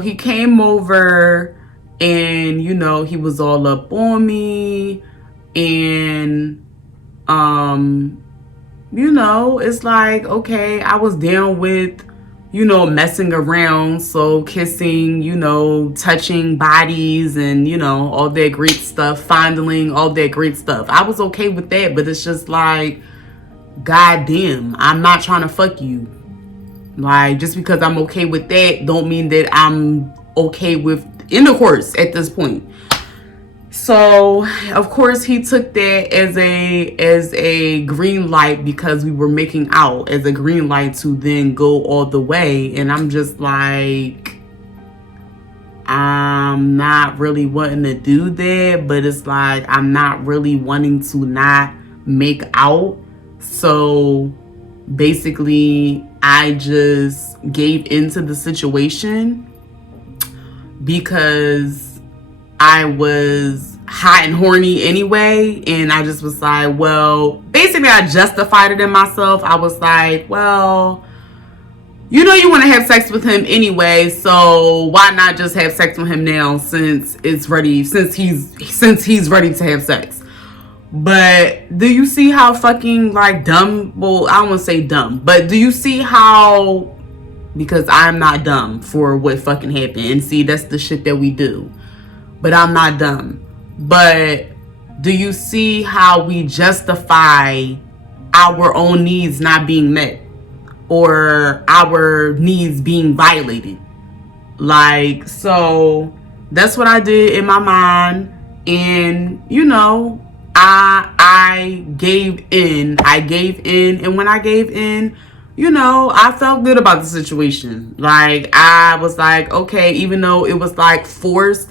he came over and, he was all up on me. And, it's like, okay, I was down with, messing around. So kissing, touching bodies and, all that great stuff, fondling, all that great stuff. I was okay with that, but it's just like, goddamn, I'm not trying to fuck you. Like, just because I'm okay with that don't mean that I'm okay with intercourse at this point. So, of course, he took that as a green light, because we were making out, as a green light to then go all the way. And I'm just like, I'm not really wanting to do that, but it's like, I'm not really wanting to not make out. So basically, I just gave into the situation because I was hot and horny anyway. And I just was like, well, basically I justified it in myself. I was like, well, you want to have sex with him anyway, so why not just have sex with him now since he's ready to have sex. But do you see how fucking like dumb, well, I don't want to say dumb, but do you see how, because I'm not dumb for what fucking happened, and see, that's the shit that we do, but I'm not dumb. But do you see how we justify our own needs not being met, or our needs being violated? Like, so that's what I did in my mind. And I gave in. And when I gave in, I felt good about the situation. Like, I was like, okay, even though it was like forced,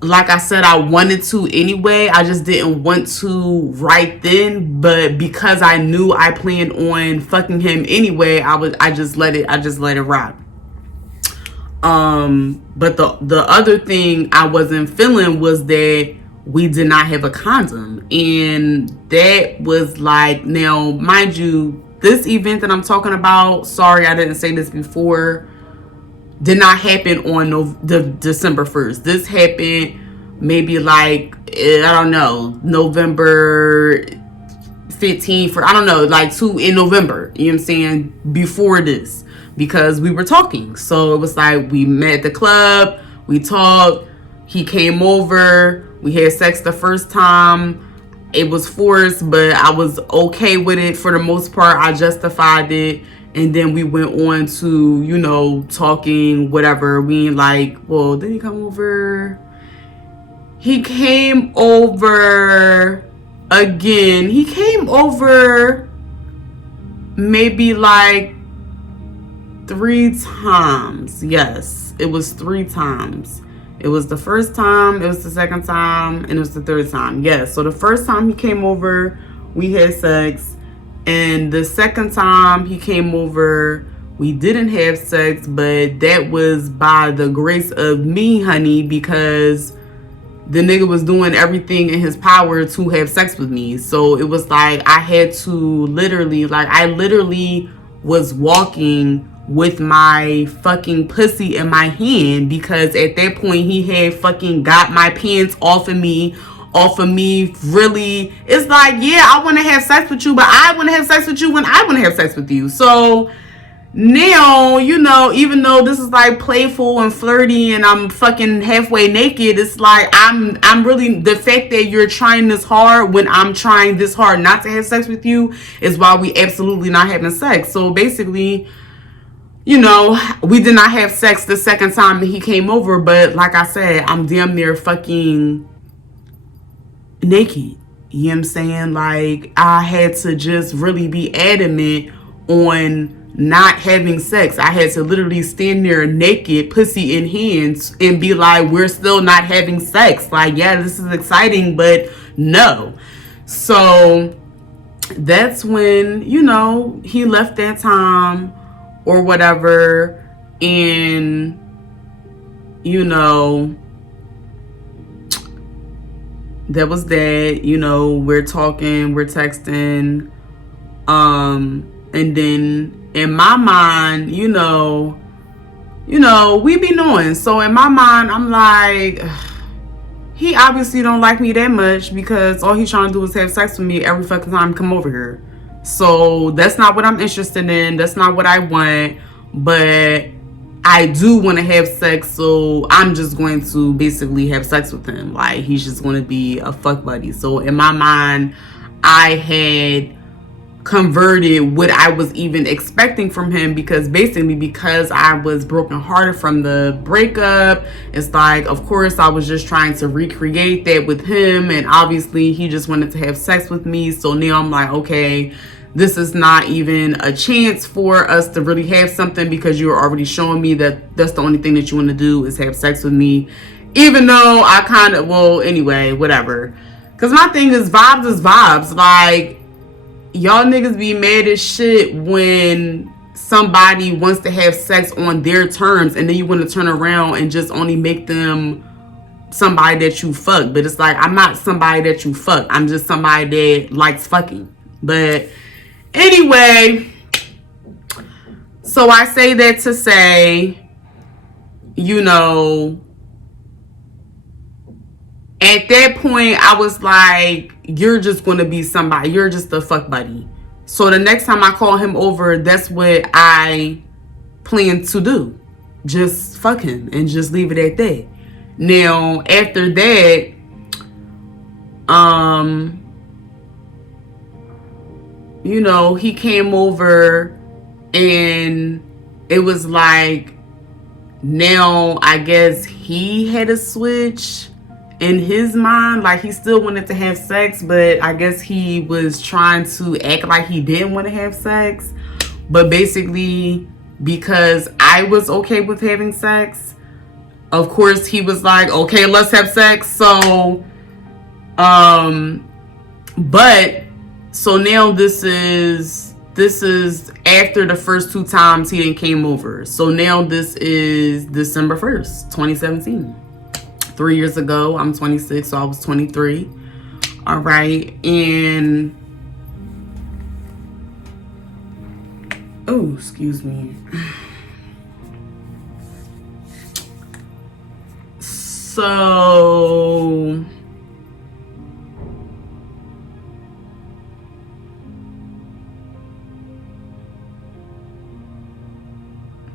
like I said, I wanted to anyway. I just didn't want to right then. But because I knew I planned on fucking him anyway, I just let it rock. But the other thing I wasn't feeling was that we did not have a condom. And that was like, now, mind you, this event that I'm talking about, sorry, I didn't say this before, did not happen on the December 1st. This happened maybe like, I don't know, November 15th, I don't know, like in November, you know what I'm saying, before this, because we were talking. So it was like, we met at the club, we talked, he came over, we had sex the first time. It was forced, but I was okay with it for the most part. I justified it. And then we went on to, talking, whatever. We ain't like, well, did he come over? He came over again. He came over maybe like 3 times. Yes, it was 3 times. It was the first time, it was the second time, and it was the third time. Yes, so the first time he came over, we had sex. And the second time he came over, we didn't have sex, but that was by the grace of me, honey, because the nigga was doing everything in his power to have sex with me. So it was like, I had to literally, I literally was walking with my fucking pussy in my hand, because at that point he had fucking got my pants off of me, really. It's like, yeah, I want to have sex with you, but I want to have sex with you when I want to have sex with you. So now, even though this is like playful and flirty and I'm fucking halfway naked, it's like, I'm really, the fact that you're trying this hard when I'm trying this hard not to have sex with you is why we absolutely not having sex. So basically, we did not have sex the second time that he came over, but like I said, I'm damn near fucking naked. You know what I'm saying? Like, I had to just really be adamant on not having sex. I had to literally stand there naked, pussy in hands, and be like, we're still not having sex. Like, yeah, this is exciting, but no. So that's when, he left that time or whatever. And, that was that. We're talking, we're texting. And then in my mind, you know, we be knowing. So in my mind, I'm like, he obviously don't like me that much, because all he's trying to do is have sex with me every fucking time I come over here. So that's not what I'm interested in. That's not what I want. But I do want to have sex, so I'm just going to basically have sex with him. Like, he's just going to be a fuck buddy. So in my mind, I had converted what I was even expecting from him, because basically, because I was brokenhearted from the breakup, it's like, of course, I was just trying to recreate that with him, and obviously he just wanted to have sex with me. So now I'm like, okay, this is not even a chance for us to really have something, because you're already showing me that that's the only thing that you want to do is have sex with me, even though I kind of, well, anyway, whatever. Because my thing is vibes. Like, y'all niggas be mad as shit when somebody wants to have sex on their terms, and then you want to turn around and just only make them somebody that you fuck. But it's like, I'm not somebody that you fuck. I'm just somebody that likes fucking. But anyway, so I say that to say, you know, at that point, I was like, you're just going to be somebody. You're just a fuck buddy. So the next time I call him over, that's what I plan to do. Just fuck him and just leave it at that. Now, after that, you know, he came over, and it was like, now I guess he had a switch in his mind. Like, he still wanted to have sex, but I guess he was trying to act like he didn't want to have sex. But basically, because I was okay with having sex, of course he was like, okay, let's have sex. So but so now this is after the first 2 times he didn't came over. So now this is December 1st, 2017. 3 years ago. I'm 26, so I was 23. All right. And oh, excuse me. So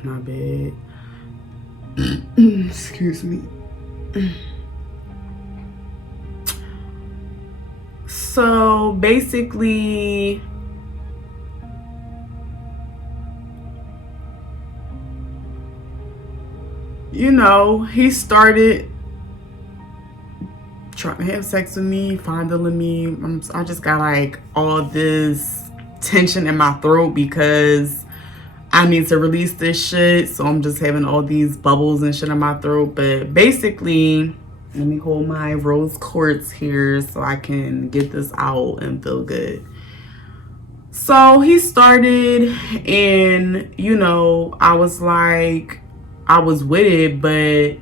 my bad. Excuse me. So basically, you know, he started trying to have sex with me, fondling me. I just got like all this tension in my throat because I need to release this shit. So I'm just having all these bubbles and shit in my throat. But basically, let me hold my rose quartz here so I can get this out and feel good. So he started, and, you know, I was like, I was with it, but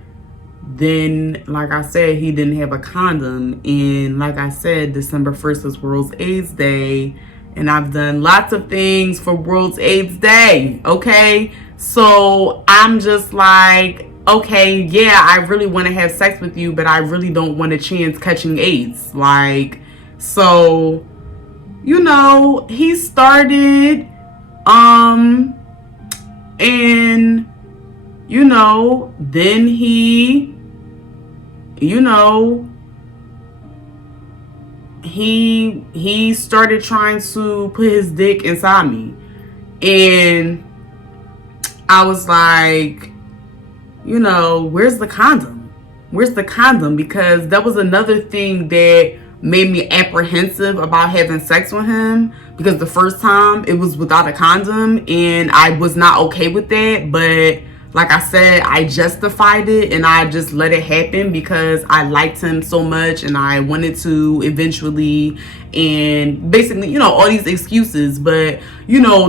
then, like I said, he didn't have a condom. And like I said, December 1st is World AIDS Day. And I've done lots of things for World AIDS Day, okay? So I'm just like, okay, yeah, I really want to have sex with you, but I really don't want a chance catching AIDS. Like, so, you know, he started, and, you know, then he, you know, he started trying to put his dick inside me. And I was like, you know, where's the condom? Where's the condom? Because that was another thing that made me apprehensive about having sex with him, because the first time it was without a condom and I was not okay with that. But like I said, I justified it and I just let it happen because I liked him so much and I wanted to eventually, and basically, you know, all these excuses. But,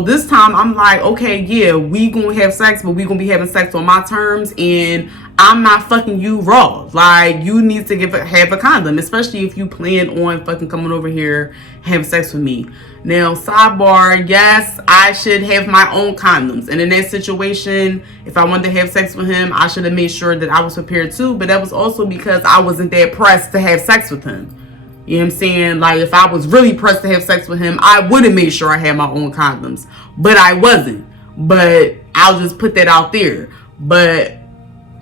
this time I'm like, okay, yeah, we gonna have sex, but we gonna be having sex on my terms, and I'm not fucking you raw. Like, you need to have a condom, especially if you plan on fucking coming over here having sex with me. Now, sidebar, yes, I should have my own condoms, and in that situation, if I wanted to have sex with him, I should have made sure that I was prepared too. But that was also because I wasn't that pressed to have sex with him. You know what I'm saying? Like, if I was really pressed to have sex with him, I would have made sure I had my own condoms. But I wasn't. But I'll just put that out there. But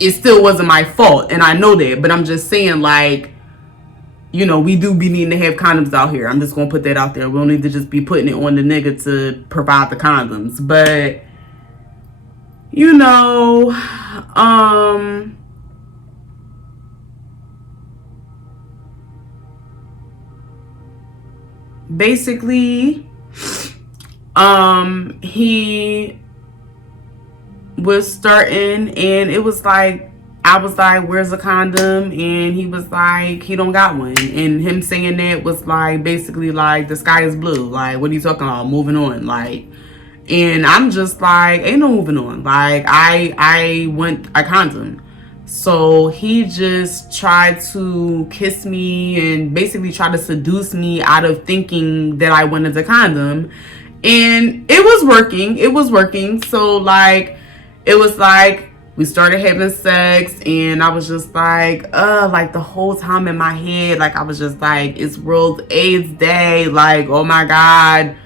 it still wasn't my fault. And I know that. But I'm just saying, like, we do be needing to have condoms out here. I'm just going to put that out there. We don't need to just be putting it on the nigga to provide the condoms. But, basically, he was starting, and it was like, I was like, where's the condom? And he was like, he don't got one. And him saying that was like, basically like, the sky is blue. Like, what are you talking about? Moving on. Like, and I'm just like, ain't no moving on. Like, I want a condom. So he just tried to kiss me and basically tried to seduce me out of thinking that I wanted a condom. And it was working. It was working. So, like, it was like, we started having sex, and I was just like the whole time in my head, like, I was just like, it's World AIDS Day. Like, oh my God,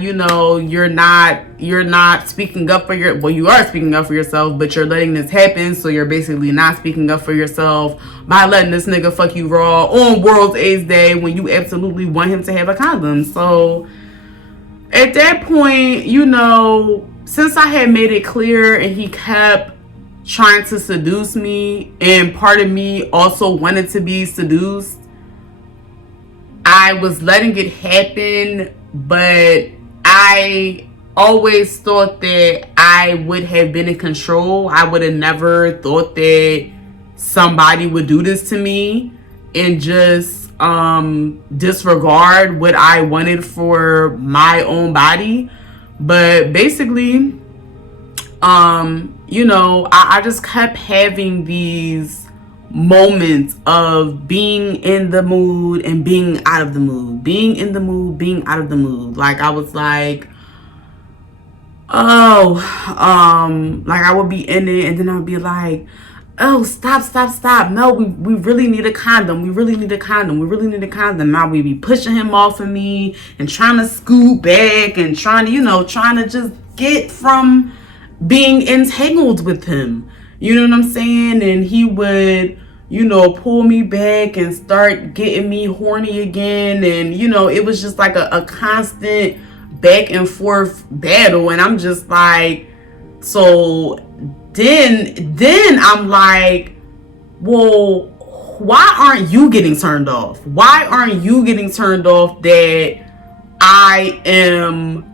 you're not speaking up for you are speaking up for yourself, but you're letting this happen. So you're basically not speaking up for yourself by letting this nigga fuck you raw on World AIDS Day when you absolutely want him to have a condom. So at that point, since I had made it clear and he kept trying to seduce me, and part of me also wanted to be seduced, I was letting it happen. But I always thought that I would have been in control. I would have never thought that somebody would do this to me and just disregard what I wanted for my own body. But basically, I just kept having these moments of being in the mood and being out of the mood, being in the mood, being out of the mood. Like, I was like, like, I would be in it, and then I'd be like, oh, stop. No, we really need a condom. We really need a condom. Now we be pushing him off of me and trying to scoot back and trying to just get from being entangled with him. You know what I'm saying? And he would, pull me back and start getting me horny again. And, it was just like a constant back and forth battle. And I'm just like, so then I'm like, well, why aren't you getting turned off? Why aren't you getting turned off that I am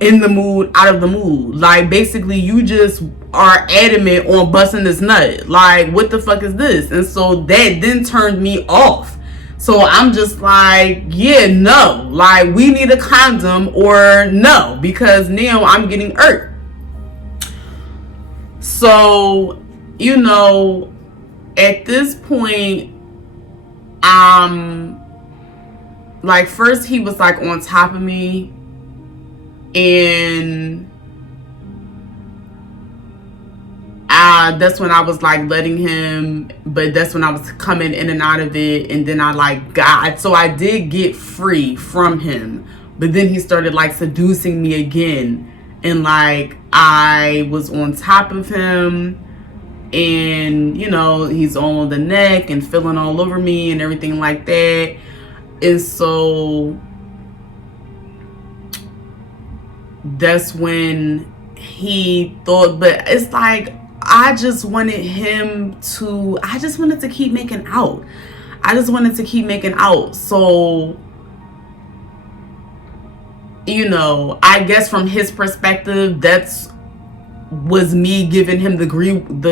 in the mood, out of the mood? Like, basically, you just are adamant on busting this nut. Like, what the fuck is this? And so that then turned me off. So I'm just like, yeah, no. Like, we need a condom or no, because now I'm getting irked. So, at this point, like, first he was like on top of me, and that's when I was like letting him, but that's when I was coming in and out of it. And then I did get free from him, but then he started like seducing me again, and like I was on top of him, and he's on the neck and feeling all over me and everything like that. And so that's when he thought, but it's like, I just wanted to keep making out. So, I guess from his perspective, that's was me giving him the green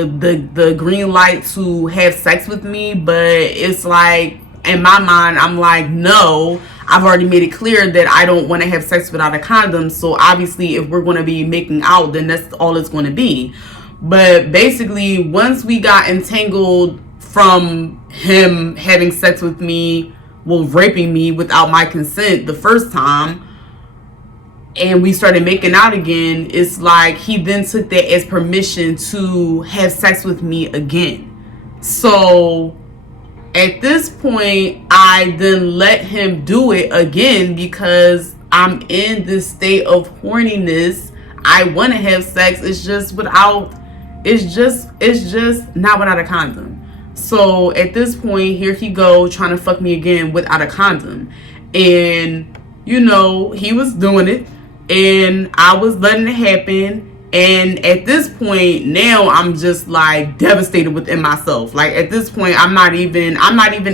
light to have sex with me. But it's like, in my mind, I'm like, no, I've already made it clear that I don't want to have sex without a condom. So obviously, if we're going to be making out, then that's all it's going to be. But basically, once we got entangled from him having sex with me, well, raping me without my consent the first time, and we started making out again, it's like he then took that as permission to have sex with me again. So at this point, I then let him do it again because I'm in this state of horniness. I want to have sex. It's just not without a condom. So at this point, here he go trying to fuck me again without a condom. And, you know, he was doing it and I was letting it happen. And at this point, now I'm just like devastated within myself. Like at this point, I'm not even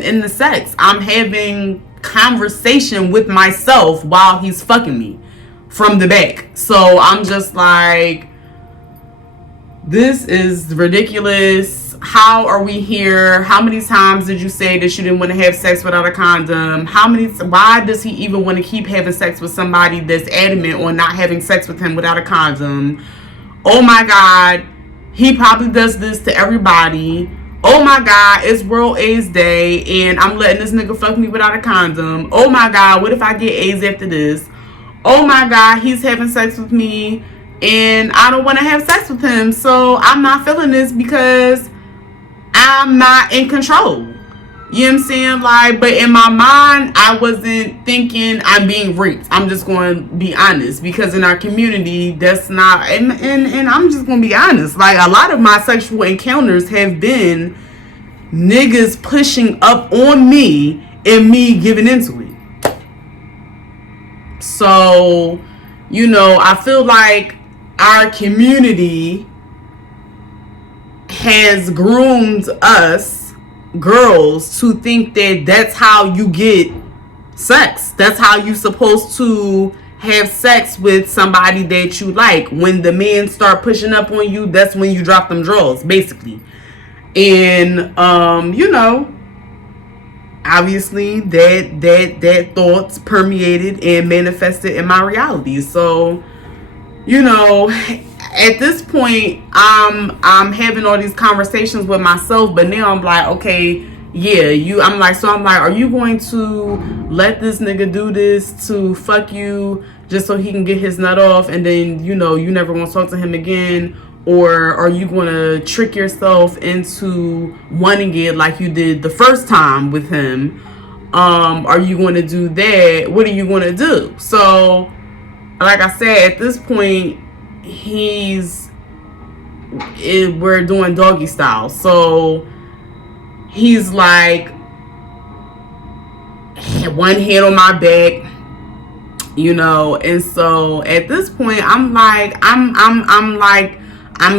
in the sex. I'm having conversation with myself while he's fucking me from the back. So I'm just like, this is ridiculous. How are we here? How many times did you say that you didn't want to have sex without a condom? Why does he even want to keep having sex with somebody that's adamant on not having sex with him without a condom? Oh my God, he probably does this to everybody. Oh my God, it's World AIDS Day and I'm letting this nigga fuck me without a condom. Oh my God, what if I get AIDS after this? Oh my God, he's having sex with me and I don't want to have sex with him. So I'm not feeling this because I'm not in control. You know what I'm saying? Like, but in my mind, I wasn't thinking I'm being raped. I'm just going to be honest, because in our community, that's not, and I'm just going to be honest. Like, a lot of my sexual encounters have been niggas pushing up on me and me giving into it. So, you know, I feel like our community has groomed us girls to think that that's how you get sex. That's how you supposed to have sex with somebody that you like. When the men start pushing up on you, that's when you drop them drawers, basically. And you know, obviously that thoughts permeated and manifested in my reality. So, you know, at this point, I'm having all these conversations with myself, but now I'm like, okay, yeah, I'm like, are you going to let this nigga do this to fuck you just so he can get his nut off and then, you know, you never want to talk to him again? Or are you going to trick yourself into wanting it like you did the first time with him? Are you going to do that? What are you going to do? So, like I said, at this point, we're doing doggy style. So he's like, one hand on my back, you know. And so at this point, I'm like, I'm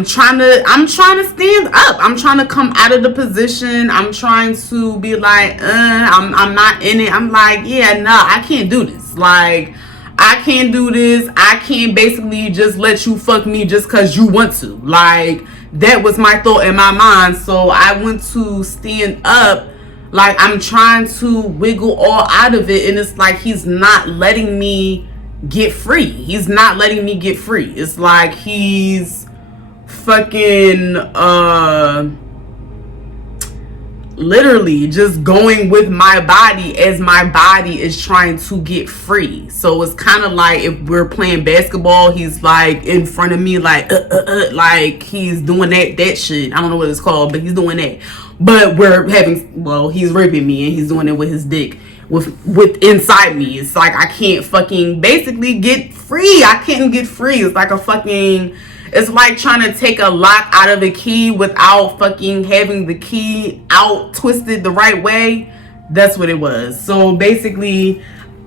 trying to stand up. I'm trying to come out of the position. I'm trying to be like, I'm not in it. I'm like, yeah, no, I can't do this. Like, I can't do this. I can't basically just let you fuck me just because you want to. Like, that was my thought in my mind. So I went to stand up. Like, I'm trying to wiggle all out of it. And it's like he's not letting me get free. He's not letting me get free. It's like he's fucking literally just going with my body as my body is trying to get free. So it's kind of like if we're playing basketball, he's like in front of me, like he's doing that shit. I don't know what it's called, but he's doing that. But he's raping me and he's doing it with his dick with inside me. It's like I can't fucking basically get free. I can't get free. It's like it's like trying to take a lock out of a key without fucking having the key out twisted the right way. That's what it was. So basically,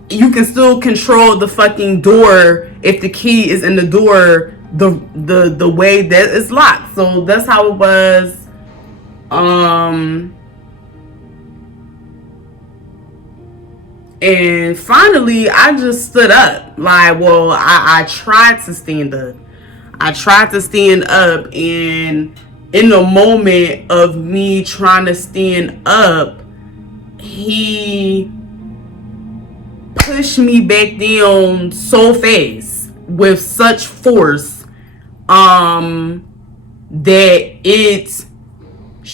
you can still control the fucking door if the key is in the door the way that it's locked. So that's how it was. And finally, I just stood up. Like, well, I tried to stand up. And in the moment of me trying to stand up, he pushed me back down so fast with such force that it